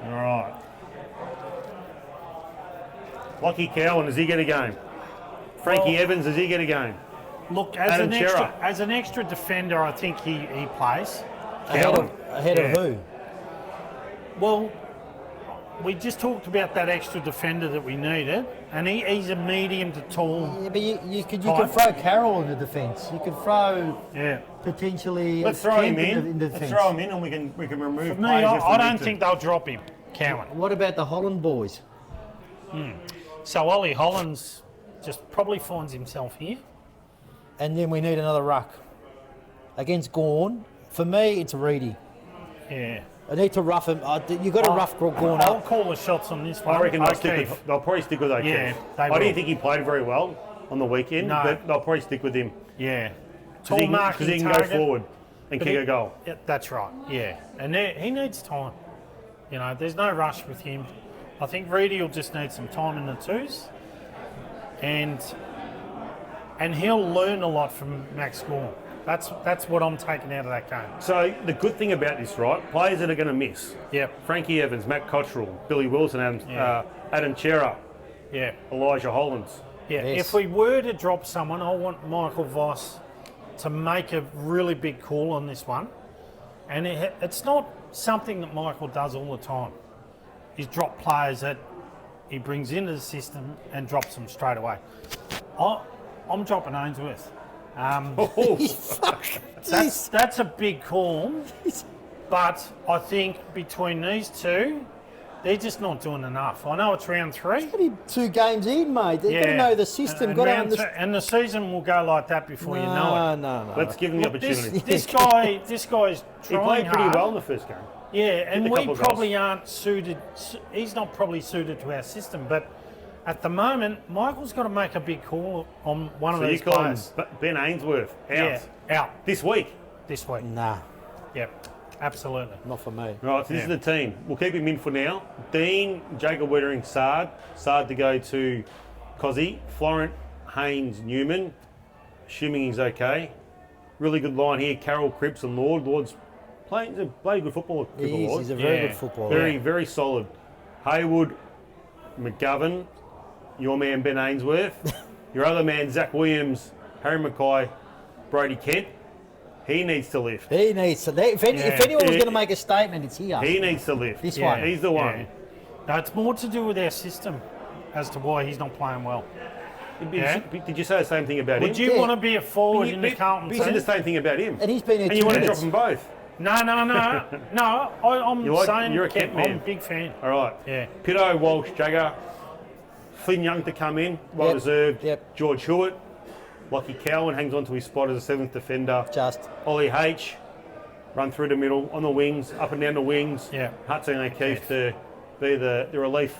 All right. Lockie Cowan, does he get a game? Frankie Well- Evans, does he get a game? Look, as Adam as an extra defender, I think he plays. Ahead Cowan. of Yeah. who? Well, we just talked about that extra defender that we needed, and he's a medium to tall. Yeah, but you could Type. throw Carroll in the defence. You could throw Yeah. potentially. Let's throw him Kemp in. the Let's defence. throw him in, and we can remove For me, players if we I need don't to. think they'll drop him, Cowan. What about the Holland boys? So Ollie Hollands just probably finds himself here. And then we need another ruck against Gawn. For me, it's Reedy. Yeah. I need to rough him. You got to rough Gawn I'll up. call the shots on this one. I reckon O'Keefe. they'll probably stick with O'Keefe. Yeah, they I will. didn't think he played very well on the weekend, No. but they'll probably stick with him Yeah. because Tall he marking can target. go forward and But kick he- a goal. Yeah, that's right. Yeah, and he needs time. You know, there's no rush with him. I think Reedy will just need some time in the 2s, and he'll learn a lot from Max Gawn. That's what I'm taking out of that game. So the good thing about this, right? Players that are going to miss: Yep. Frankie Evans, Matt Cottrell, Billy Wilson, Yeah. Adam Chera, Yeah. Elijah Hollands. Yeah. Yes. If we were to drop someone, I want Michael Voss to make a really big call on this one, and it's not something that Michael does all the time. He's drop players that he brings into the system and drops them straight away. I'm dropping Ainsworth. Oh, That's a big call, but I think between these two, they're just not doing enough. I know it's round 3. Only 2 games in, mate. They've got to know the system. And Got to round understand. two- and the season will go like that before you know it. No. let's give him the Look, this opportunity. this guy's He trying played pretty hard. well in the first game. Yeah, and a we couple of probably goals. aren't suited. He's not probably suited to our system, but at the moment, Michael's got to make a big call on one So of you these call him players. Ben Ainsworth out Yeah, out this week. this week. Nah, Yep, absolutely. not for me. Right, so this Yeah. is the team. We'll keep him in for now. Dean, Jacob Wettering, Sard. Sard to go to Cozzy. Florent, Haynes, Newman. Assuming he's okay. Really good line here. Carroll, Cripps and Lord. Lord's playing good football. He is. Lord. He's a very Yeah. good footballer. Very solid. Haywood, McGovern, your man Ben Ainsworth, your other man Zach Williams, Harry Mackay, Brody Kent. He needs to lift. He needs to. If anyone was going to make a statement, it's here. He needs to lift. This Yeah. one. He's the one. Yeah. No, it's more to do with our system as to why he's not playing well. Yeah. Did you say the same thing about Would him? you Yeah. want to be a forward in the Carlton You said team? the same thing about him. And he's been here And you 2 want to drop minutes. them both. No. I'm You like- saying you're a Kent, Kent man. I'm a big fan. All right. Yeah. Pitto, Walsh, Jagger, Flynn Young to come in, well Yep. deserved. Yep. George Hewitt, Lockie Cowan hangs on to his spot as a 7th defender. Just. Ollie H, run through the middle, on the wings, up and down the wings. Yeah. Hudson O'Keefe to be the relief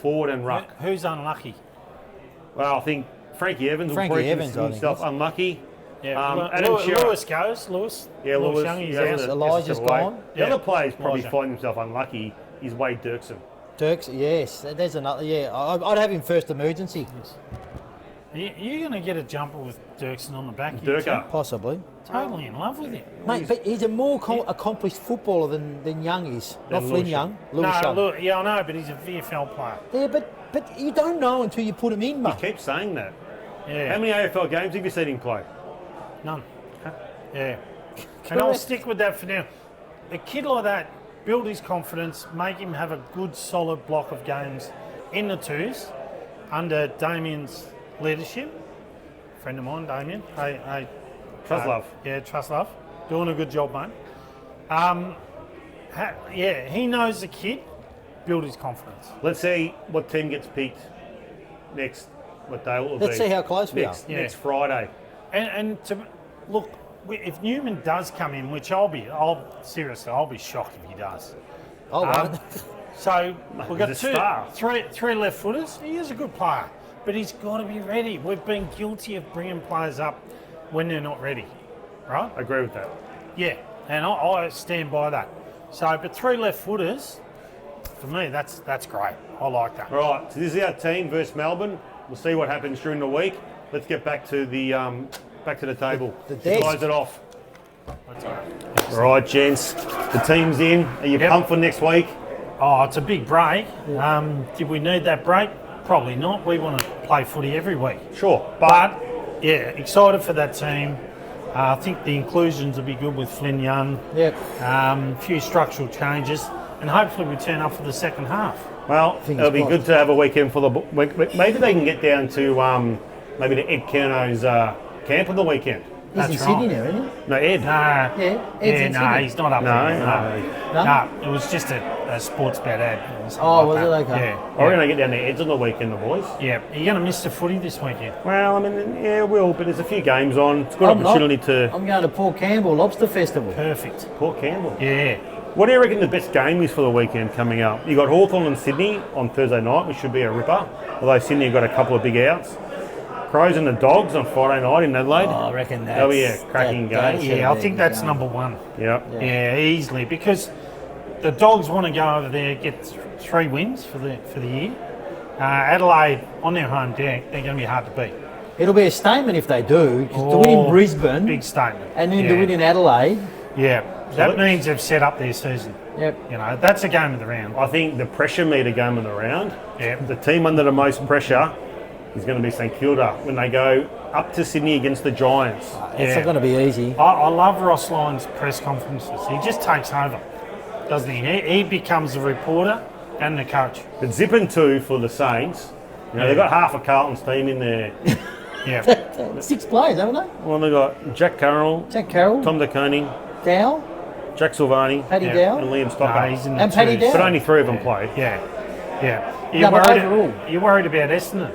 forward and ruck. Who's unlucky? Well, I think Frankie Evans Frankie will probably Evans, consider I think himself it's- unlucky. Yeah, Adam Shearer. Lewis goes. Lewis. Yeah, Lewis. Young, he's yeah, out. hasn't- Elijah's hasn't stepped away. gone. The Yeah. other players probably Elijah. find himself unlucky is Wade Dirksen. Dirks, yes, there's another. Yeah, I'd have him first emergency, You're going to get a jumper with Dirksen on the back. you Dirker. two. possibly. Totally in love with him. Mate, but he's a more accomplished footballer than Young is. Not Than Flynn Lewis Young. No, Lewis Young. look, yeah, I know, but he's a VFL player. Yeah, but you don't know until you put him in, You mate. keep saying that. Yeah. How many AFL games have you seen him play? None. Yeah. And I'll stick with that for now. A kid like that, build his confidence, make him have a good, solid block of games in the twos under Damien's leadership. Friend of mine, Damien. Hey, Trust love. Yeah, trust love. Doing a good job, mate. Yeah, he knows the kid. Build his confidence. Let's see what team gets picked next. What day will it Let's be? see how close we are. Yeah. Next Friday. And to look, if Newman does come in, which I'll be shocked if he does. Oh, right. So we've got he's a star. three left footers. He is a good player, but he's got to be ready. We've been guilty of bringing players up when they're not ready, right? I agree with that. Yeah, and I stand by that. So, but three left footers, for me, that's great. I like that. All right, so this is our team versus Melbourne. We'll see what happens during the week. Let's get back to the table. The desk. Close it off. That's all right. All right, gents. The team's in. Are you Yep. pumped for next week? Oh, it's a big break. Did we need that break? Probably not. We want to play footy every week. Sure, But, yeah, excited for that team. I think the inclusions will be good with Flynn Young. Yep. A few structural changes, and hopefully we turn up for the second half. well, Fingers it'll be crossed. good to have a weekend for the. Maybe they can get down to maybe to Ed Kerno's camp on the weekend. He's in That's Sydney right. now, isn't he? No, Ed. Nah. Yeah, Ed's in Sydney. He's not up No, there. no. No? It was just a sports bet ad. Or something Oh, like was that. it? Okay. Yeah. We're going to get down to Ed's on the weekend, the boys. Yeah. Are you going to miss the footy this weekend? Well, I mean, yeah, we'll, but there's a few games on. It's a good I'm not. opportunity to I'm going to Port Campbell Lobster Festival. Perfect. Port Campbell. Yeah. What do you reckon the best game is for the weekend coming up? You got Hawthorn and Sydney on Thursday night, which should be a ripper. Although Sydney have got a couple of big outs. Crows and the Dogs on Friday night in Adelaide. Oh, I reckon that's... That'll be a cracking game. Yeah, I think that's number one. Yep. Yeah, easily, because the Dogs want to go over there, get 3 wins for the year. Adelaide on their home deck, they're going to be hard to beat. It'll be a statement if they do. 'Cause to win in Brisbane Big statement. and then yeah. to win in Adelaide. Yeah, that let's- means they've set up their season. Yep. You know, that's a game of the round. I think the pressure meter game of the round, Yeah. the team under the most pressure is going to be St Kilda when they go up to Sydney against the Giants. It's Yeah. not going to be easy. I love Ross Lyon's press conferences. He just takes over, doesn't he? He becomes the reporter and the coach. But zipping 2 for the Saints, you know, they've got half of Carlton's team in there. Yeah. 6 players, haven't they? Well, they've got Jack Carroll, Jack Carroll, Tom De Koning, Dow, Jack Silvani, Paddy Yeah. Dow. and Liam No, Stocker. he's in the And Paddy twos. Dow. But only 3 of them played. Yeah. Yeah. No, but overall. You're worried about Essendon.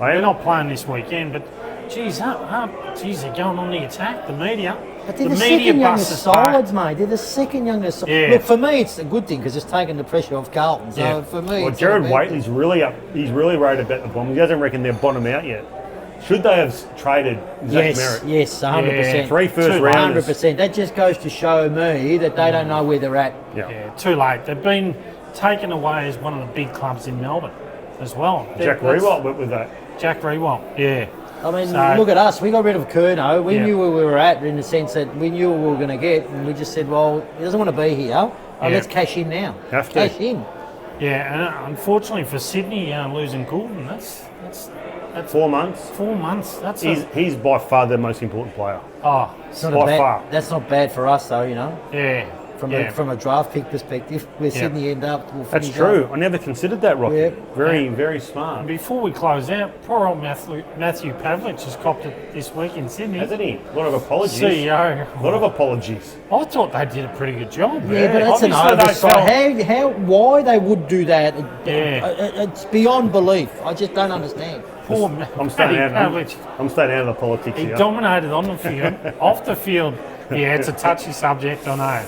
I am. They're not playing this weekend, but geez, they're going on the attack. The media. But they're the the media second youngest buses back. sides, mate. They're the second youngest sides. Yeah. Look, for me, it's a good thing because it's taken the pressure off Carlton. So Yeah. for me, Well, it's Jared not a bad Waitley's thing. really up. He's really worried about the Bombers. He doesn't reckon they're bottom out yet. Should they have traded Zach Yes, Merritt? yes, 100%. Yeah. 3 first Too rounders. 100%. That just goes to show me that they don't know where they're at. Yeah. Yeah, too late. They've been taken away as one of the big clubs in Melbourne as well. Jack That's- Rewalt went with that. Jack Rewalt, yeah. I mean, So- look at us. We got rid of Curnow. We Yeah. knew where we were at in the sense that we knew what we were going to get, and we just said, well, he doesn't want to be here. Yeah. Let's cash in now. Have to. Cash in. Yeah, and unfortunately for Sydney, losing Goulden, that's 4 months. 4 months. That's He's by far the most important player. It's not By a bad, far. That's not bad for us, though, you know. yeah. From a draft pick perspective, where Yeah. Sydney end up. We'll That's finish true. up. I never considered that, Rocky. Yeah. Very And smart. before we close out, poor old Matthew Pavlich has copped it this week in Sydney. Hasn't he? A lot of apologies. CEO. A lot of apologies. I thought they did a pretty good job. Yeah, but that's an Obviously they oversight. felt- Why they would do that? Yeah. It's beyond belief. I just don't understand. Poor I'm staying Matthew out. Pavlich. I'm staying out of the politics He here. dominated on the field, off the field. Yeah, it's a touchy subject, I know.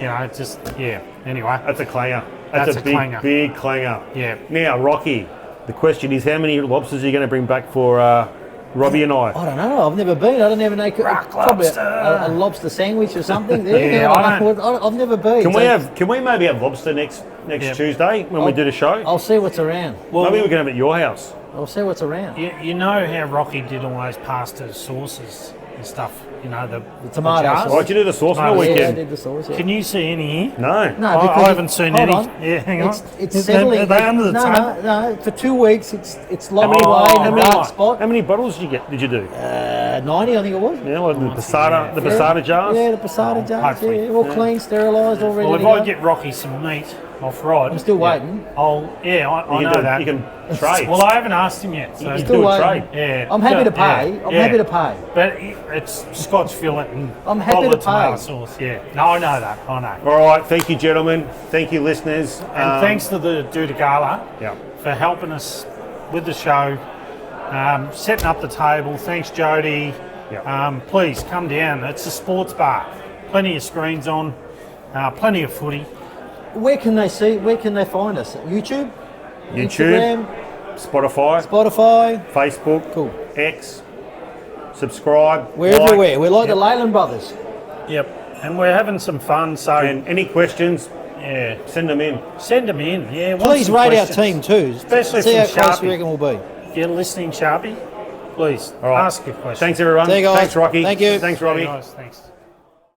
You know, it's just, yeah. Anyway, That's a clanger. That's a big, clanger. big clanger. Yeah. Now, Rocky, the question is, how many lobsters are you going to bring back for Robbie and I? I don't know. I've never been. I don't even know. Probably a lobster sandwich or something. There. Yeah, I don't- I've never been. Can we maybe have lobster next Tuesday when we do the show? I'll see what's around. Well, Maybe we can have it at your house. I'll see what's around. you know how Rocky did all those pasta sauces and stuff. You know the tomato jars? sauce. Why did you do the sauce on the Tomatoes. Yeah, I weekend? did the sauce. Yeah. Can you see any here? No. No, I because haven't seen hold any. on. Yeah, hang on. It's Are settling. they under the table? No. For 2 weeks, it's locked many- away in how a many- dark How spot. many bottles did you do? 90, I think it was. Yeah, like the yeah. passata jars. Yeah, the passata jars. hopefully. Yeah, all clean, sterilised, all ready Well, to if go. I get Rocky some meat off Rod, I'm still waiting. I know that. You can trade. Well, I haven't asked him yet. So You Still do a waiting. trade. yeah, I'm happy to yeah, pay. I'm yeah. happy to pay. But it's Scotch fillet and I'm happy bottle to of tomato pay. sauce. Yeah, no, I know that. I know. All right, thank you, gentlemen. Thank you, listeners. And thanks to the Doutta Galla Yeah. for helping us with the show, setting up the table. Thanks, Jody. Yeah. Please come down. It's a sports bar. Plenty of screens on. Plenty of footy. Where can they see? Where can they find us? YouTube, YouTube, Instagram, Spotify, Spotify. Facebook, Cool. X. Subscribe. We're like, everywhere. We're like the Leyland brothers. Yep. And we're having some fun. So And any questions, yeah, send them in. send them in. Yeah. want Please some rate questions. our team too. Especially See how from close Sharpie. you reckon we'll be. If you're listening, Sharpie, please All right. ask your questions. Thanks, everyone. See you guys. Thanks, Rocky. Thank you. Thanks, Hey, Robbie. guys, thanks.